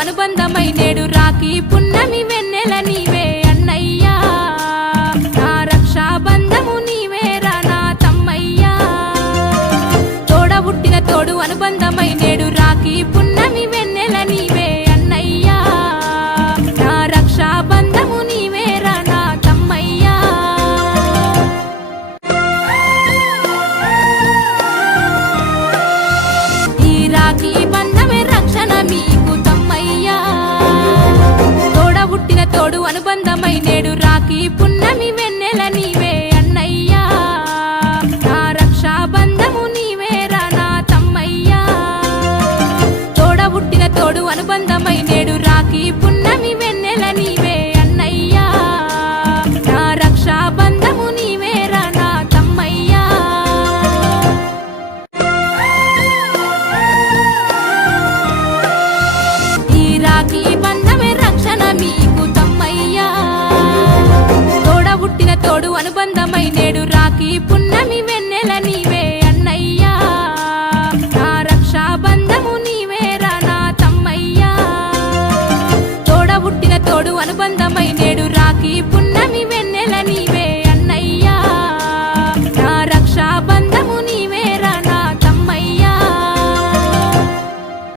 అనుబంధమై నేడు రాఖీ పున్నమి వెన్నెల నీవే అన్నయ్యా నా రక్షాబంధము నీవేరా నా తమ్మయ్యా తోడ పుట్టిన తోడు అనుబంధమై నేడు రాఖీ పున్నమి వెన్నెల నీవే అన్నయ్యా నా రక్షాబంధము నీవేరా నా తమ్మయ్యా ఈ రాఖీ బంధమే రక్షణ మీకు తమ్మయ్యా తోడ పుట్టిన తోడు అనుబంధమై నేడు రాఖీ పున్నమి వెన్నెల నీవే అన్నయ్యా నా రక్షాబంధము నీవేరా నా తమ్మయ్యా తోడ పుట్టిన తోడు అనుబంధమై నేడు రాఖీ పున్నమి వెన్నెల నీవే అన్నయ్యా నా రక్షాబంధము నీవేరా నా తమ్మయ్యా ఈ రాఖీ బంధమే రక్షణ మీకు తమ్మయ్యా తోడ పుట్టిన తోడు అనుబంధమై నేడు రాఖీ పున్నమి వెన్నెల నీవే అన్నయ్యా నా రక్షాబంధము నీవేరా నా తమ్మయ్యా తోడ పుట్టిన తోడు అనుబంధమై నేడు రాఖీ పున్నమి